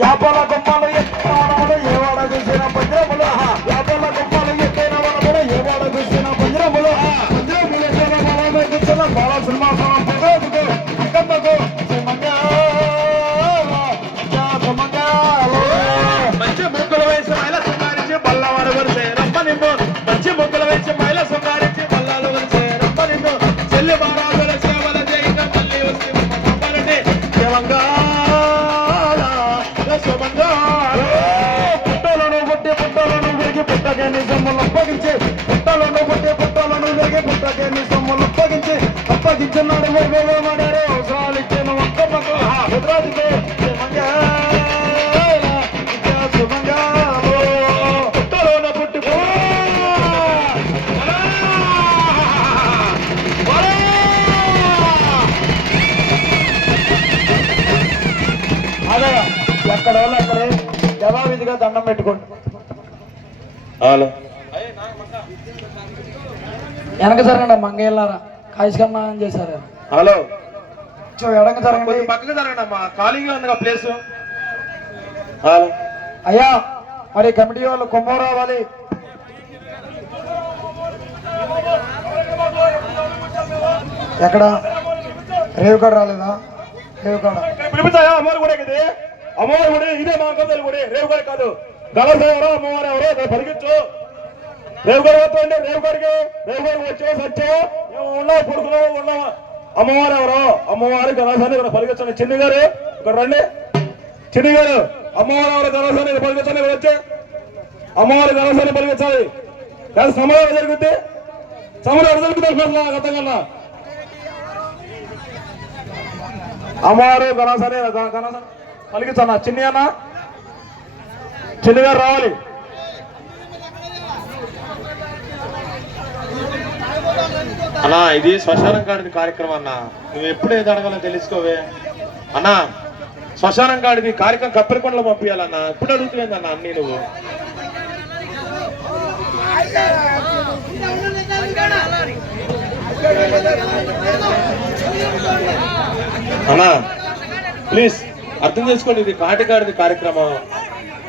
లోపల గొప్పలు ఎత్తానములు ఏవాడ చూసిన పంజరములు లోపల గొప్పలు ఎత్తినములు ఏవాడ చూసిన పంజరములు పంజరములు బాల సినిమా పుట్టలను కొట్టే పుట్టలను విరిగి పుట్టకేని సొమ్ములు అప్పగించి. పుట్టలను కొట్టే పుట్టలను విరిగి పుట్టకేని సొమ్ములు అప్పగించి. అప్పగించున్నాడు ఎక్కడ వాళ్ళు అక్కడే జవాబిదిగా దండం పెట్టుకోండి. హలో వెనక జరగండి మంగయ్యారా కాయస్కమ్మ చేశారు. హలో. సో ఎడంగా జరగండి. కొంచెం పక్కకు జరగండి అమ్మా. ఖాళీగా ఉంది ప్లేస్ హలో. అయ్యా మరి కమిటీ వాళ్ళు కొమ్మ రావాలి. ఎక్కడ? రేవుకాడ రాలేదా? రేవుకాడ. పిలిపిస్తాయా? అమ్మవారి కూడా ఇది అమ్మవారి గుడి ఇదే మా అంకం గుడి రేవుగాడి కాదు. గలస ఎవరో అమ్మవారు ఎవరో గారు పలికించు రేవుగాడి వస్తుంటే రేవుగాడికి రేవుగాడికి వచ్చో సచ్చో. మేము ఉన్నాం కొడుకులు ఉన్నావా అమ్మవారు ఎవరో? అమ్మవారి గణాసాన్ని ఇక్కడ పరిగించండి చిన్ని గారు ఇక్కడ రండి. చిన్ని గారు అమ్మవారు ఎవరు గణాసాన్ని ఇక్కడ పలికించండి ఇక్కడ వచ్చి. అమ్మవారి గణాసాన్ని పలికించాలి లేదా సమాధానం జరుగుద్ది సమాధానం జరుగుతుంది గతం కన్నా? అమ్మవారు గణాసని గణాసని పలికించన్న చిన్ని అన్న చిన్ని గారు రావాలి. అన్నా ఇది శ్మశానం కాడిది కార్యక్రమం అన్న. నువ్వు ఎప్పుడు ఏది అడగాలో తెలుసుకోవే. అన్నా శ్మశానం కాడిది కార్యక్రమం కప్పరికొండలో పంపించాలన్నా ఎప్పుడు అడుగుతుంది అన్న అన్ని నువ్వు? అన్నా ప్లీజ్ అర్థం చేసుకోండి ఇది కాటికాడిది కార్యక్రమం.